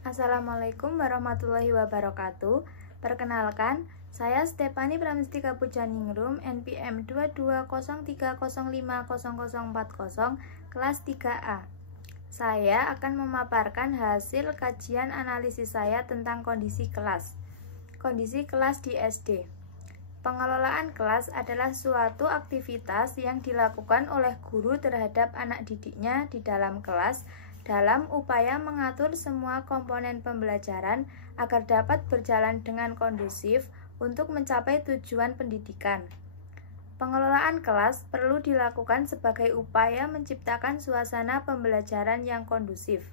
Assalamualaikum warahmatullahi wabarakatuh. Perkenalkan, saya Stefani Pramestika Pujaningrum, NPM 2203050040, kelas 3A. Saya akan memaparkan hasil kajian analisis saya tentang kondisi kelas. Kondisi kelas di SD. Pengelolaan kelas adalah suatu aktivitas yang dilakukan oleh guru terhadap anak didiknya di dalam kelas dalam upaya mengatur semua komponen pembelajaran agar dapat berjalan dengan kondusif untuk mencapai tujuan pendidikan. Pengelolaan kelas perlu dilakukan sebagai upaya menciptakan suasana pembelajaran yang kondusif.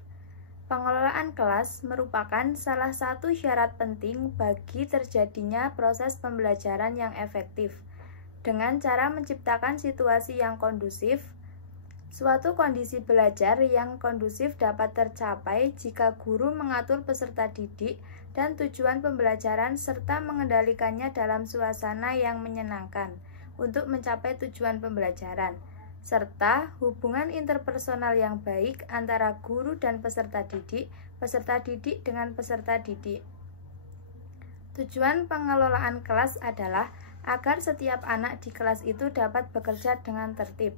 Pengelolaan kelas merupakan salah satu syarat penting bagi terjadinya proses pembelajaran yang efektif. Dengan cara menciptakan situasi yang kondusif, suatu kondisi belajar yang kondusif dapat tercapai jika guru mengatur peserta didik dan tujuan pembelajaran serta mengendalikannya dalam suasana yang menyenangkan untuk mencapai tujuan pembelajaran, serta hubungan interpersonal yang baik antara guru dan peserta didik dengan peserta didik. Tujuan pengelolaan kelas adalah agar setiap anak di kelas itu dapat bekerja dengan tertib,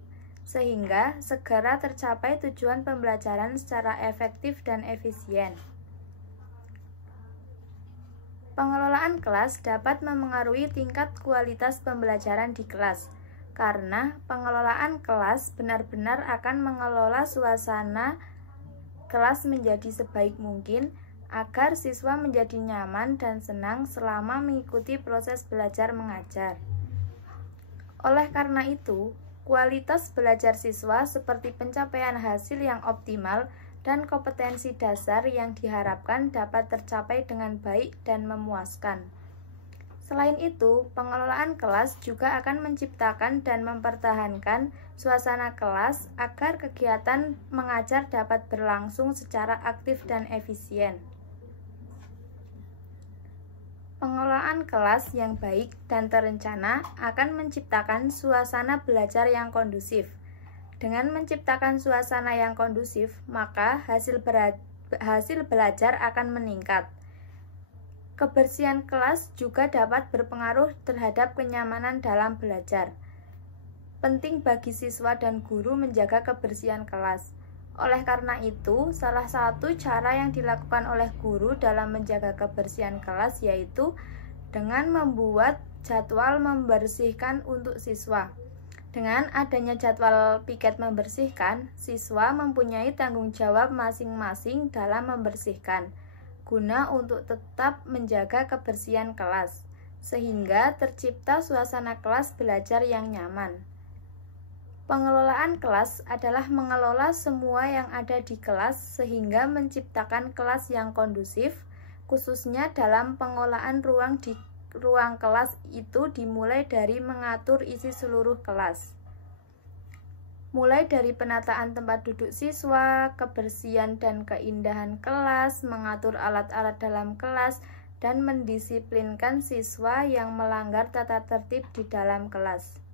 sehingga segera tercapai tujuan pembelajaran secara efektif dan efisien. Pengelolaan kelas dapat memengaruhi tingkat kualitas pembelajaran di kelas, karena pengelolaan kelas benar-benar akan mengelola suasana kelas menjadi sebaik mungkin agar siswa menjadi nyaman dan senang selama mengikuti proses belajar mengajar. Oleh karena itu, kualitas belajar siswa seperti pencapaian hasil yang optimal dan kompetensi dasar yang diharapkan dapat tercapai dengan baik dan memuaskan. Selain itu, pengelolaan kelas juga akan menciptakan dan mempertahankan suasana kelas agar kegiatan mengajar dapat berlangsung secara aktif dan efisien. Pengelolaan kelas yang baik dan terencana akan menciptakan suasana belajar yang kondusif. Dengan menciptakan suasana yang kondusif, maka hasil belajar akan meningkat. Kebersihan kelas juga dapat berpengaruh terhadap kenyamanan dalam belajar. Penting bagi siswa dan guru menjaga kebersihan kelas. Oleh karena itu, salah satu cara yang dilakukan oleh guru dalam menjaga kebersihan kelas yaitu dengan membuat jadwal membersihkan untuk siswa. Dengan adanya jadwal piket membersihkan, siswa mempunyai tanggung jawab masing-masing dalam membersihkan, guna untuk tetap menjaga kebersihan kelas, sehingga tercipta suasana kelas belajar yang nyaman. Pengelolaan kelas adalah mengelola semua yang ada di kelas sehingga menciptakan kelas yang kondusif, khususnya dalam pengelolaan ruang kelas itu dimulai dari mengatur isi seluruh kelas. Mulai dari penataan tempat duduk siswa, kebersihan dan keindahan kelas, mengatur alat-alat dalam kelas, dan mendisiplinkan siswa yang melanggar tata tertib di dalam kelas.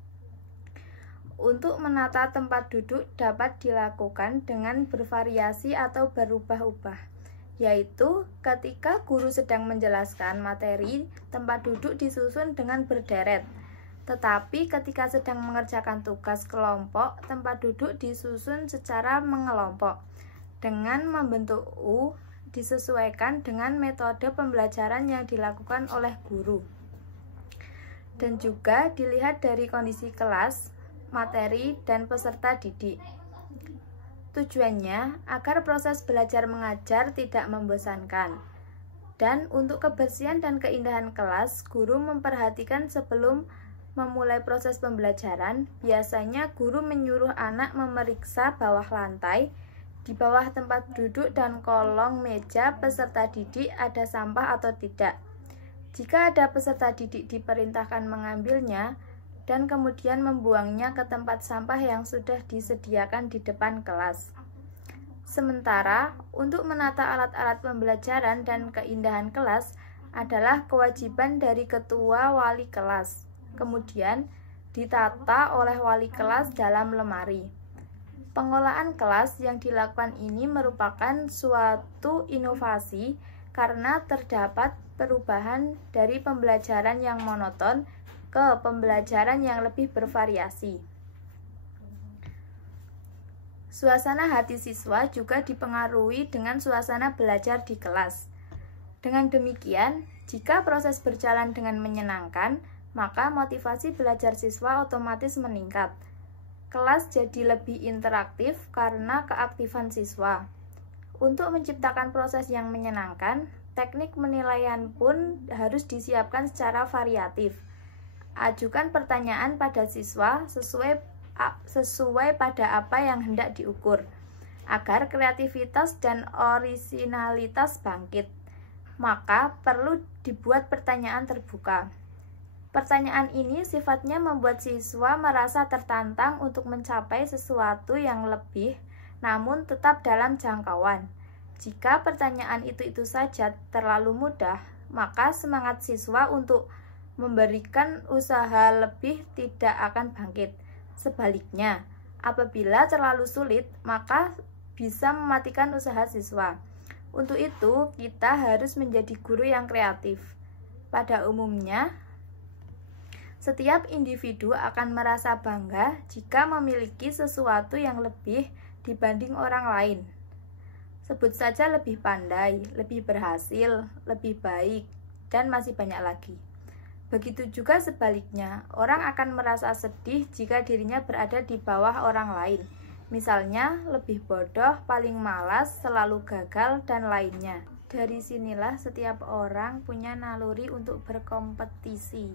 Untuk menata tempat duduk dapat dilakukan dengan bervariasi atau berubah-ubah, yaitu ketika guru sedang menjelaskan materi, tempat duduk disusun dengan berderet. Tetapi ketika sedang mengerjakan tugas kelompok, tempat duduk disusun secara mengelompok. Dengan membentuk U, disesuaikan dengan metode pembelajaran yang dilakukan oleh guru. Dan juga dilihat dari kondisi kelas, materi, dan peserta didik. Tujuannya agar proses belajar mengajar tidak membosankan. Dan untuk kebersihan dan keindahan kelas, guru memperhatikan sebelum memulai proses pembelajaran. Biasanya guru menyuruh anak memeriksa bawah lantai, di bawah tempat duduk dan kolong meja peserta didik ada sampah atau tidak. Jika ada peserta didik diperintahkan mengambilnya dan kemudian membuangnya ke tempat sampah yang sudah disediakan di depan kelas. Sementara, untuk menata alat-alat pembelajaran dan keindahan kelas adalah kewajiban dari ketua wali kelas. Kemudian, ditata oleh wali kelas dalam lemari. Pengolahan kelas yang dilakukan ini merupakan suatu inovasi karena terdapat perubahan dari pembelajaran yang monoton ke pembelajaran yang lebih bervariasi. Suasana hati siswa juga dipengaruhi dengan suasana belajar di kelas. Dengan demikian, jika proses berjalan dengan menyenangkan, maka motivasi belajar siswa otomatis meningkat. Kelas jadi lebih interaktif karena keaktifan siswa. Untuk menciptakan proses yang menyenangkan, teknik penilaian pun harus disiapkan secara variatif. Ajukan pertanyaan pada siswa sesuai pada apa yang hendak diukur, agar kreativitas dan orisinalitas bangkit. Maka perlu dibuat pertanyaan terbuka. Pertanyaan ini sifatnya membuat siswa merasa tertantang untuk mencapai sesuatu yang lebih, namun tetap dalam jangkauan. Jika pertanyaan itu saja terlalu mudah, maka semangat siswa untuk memberikan usaha lebih tidak akan bangkit. Sebaliknya, apabila terlalu sulit, maka bisa mematikan usaha siswa. Untuk itu, kita harus menjadi guru yang kreatif. Pada umumnya, setiap individu akan merasa bangga jika memiliki sesuatu yang lebih dibanding orang lain. Sebut saja lebih pandai, lebih berhasil, lebih baik, dan masih banyak lagi. Begitu juga sebaliknya, orang akan merasa sedih jika dirinya berada di bawah orang lain. Misalnya, lebih bodoh, paling malas, selalu gagal, dan lainnya. Dari sinilah setiap orang punya naluri untuk berkompetisi.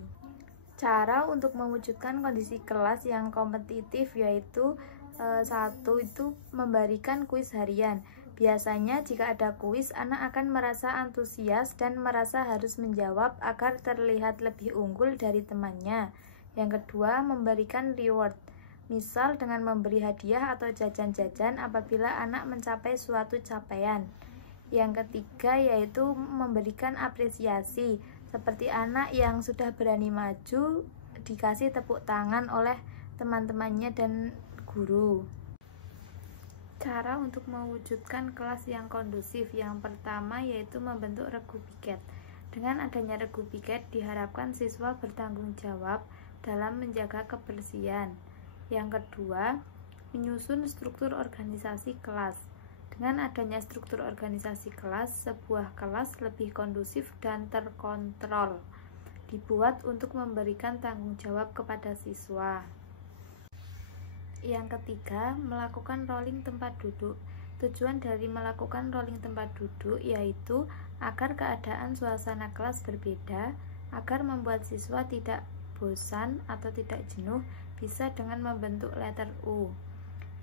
Cara untuk mewujudkan kondisi kelas yang kompetitif yaitu satu itu memberikan kuis harian. Biasanya jika ada kuis, anak akan merasa antusias dan merasa harus menjawab agar terlihat lebih unggul dari temannya. Yang kedua, memberikan reward. Misal dengan memberi hadiah atau jajan-jajan apabila anak mencapai suatu capaian. Yang ketiga yaitu memberikan apresiasi, seperti anak yang sudah berani maju dikasih tepuk tangan oleh teman-temannya dan guru. Cara untuk mewujudkan kelas yang kondusif yang pertama yaitu membentuk regu piket. Dengan adanya regu piket diharapkan siswa bertanggung jawab dalam menjaga kebersihan. Yang kedua, menyusun struktur organisasi kelas. Dengan adanya struktur organisasi kelas, sebuah kelas lebih kondusif dan terkontrol. Dibuat untuk memberikan tanggung jawab kepada siswa. Yang ketiga, melakukan rolling tempat duduk. Tujuan dari melakukan rolling tempat duduk yaitu agar keadaan suasana kelas berbeda, agar membuat siswa tidak bosan atau tidak jenuh, bisa dengan membentuk letter U.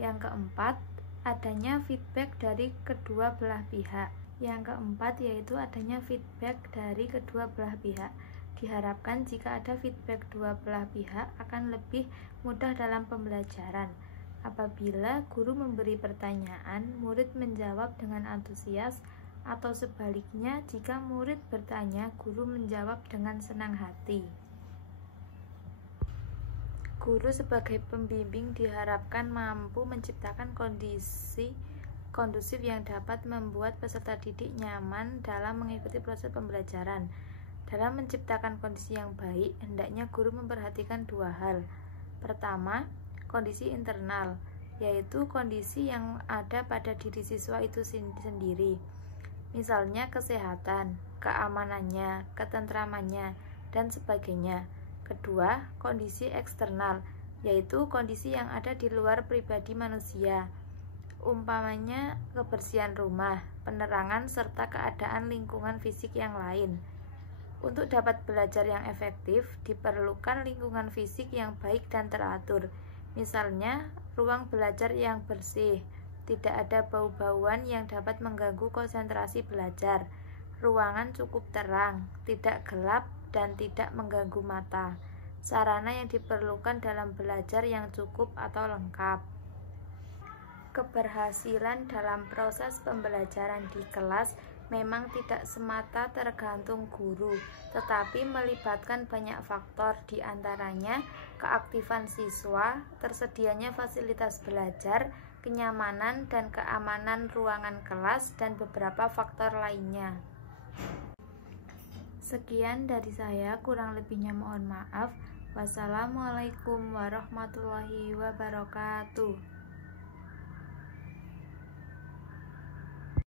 Yang keempat, adanya feedback dari kedua belah pihak. Yang keempat yaitu adanya feedback dari kedua belah pihak. Diharapkan jika ada feedback dua belah pihak akan lebih mudah dalam pembelajaran. Apabila guru memberi pertanyaan, murid menjawab dengan antusias, atau sebaliknya jika murid bertanya, guru menjawab dengan senang hati. Guru sebagai pembimbing diharapkan mampu menciptakan kondisi kondusif yang dapat membuat peserta didik nyaman dalam mengikuti proses pembelajaran. Dalam menciptakan kondisi yang baik, hendaknya guru memperhatikan dua hal. Pertama, kondisi internal, yaitu kondisi yang ada pada diri siswa itu sendiri. Misalnya kesehatan, keamanannya, ketentramannya, dan sebagainya. Kedua, kondisi eksternal, yaitu kondisi yang ada di luar pribadi manusia. Umpamanya kebersihan rumah, penerangan, serta keadaan lingkungan fisik yang lain. Untuk dapat belajar yang efektif, diperlukan lingkungan fisik yang baik dan teratur. Misalnya, ruang belajar yang bersih, tidak ada bau-bauan yang dapat mengganggu konsentrasi belajar, ruangan cukup terang, tidak gelap, dan tidak mengganggu mata. Sarana yang diperlukan dalam belajar yang cukup atau lengkap. Keberhasilan dalam proses pembelajaran di kelas memang tidak semata tergantung guru, tetapi melibatkan banyak faktor, diantaranya keaktifan siswa, tersedianya fasilitas belajar, kenyamanan dan keamanan ruangan kelas, dan beberapa faktor lainnya. Sekian dari saya, kurang lebihnya mohon maaf. Wassalamualaikum warahmatullahi wabarakatuh.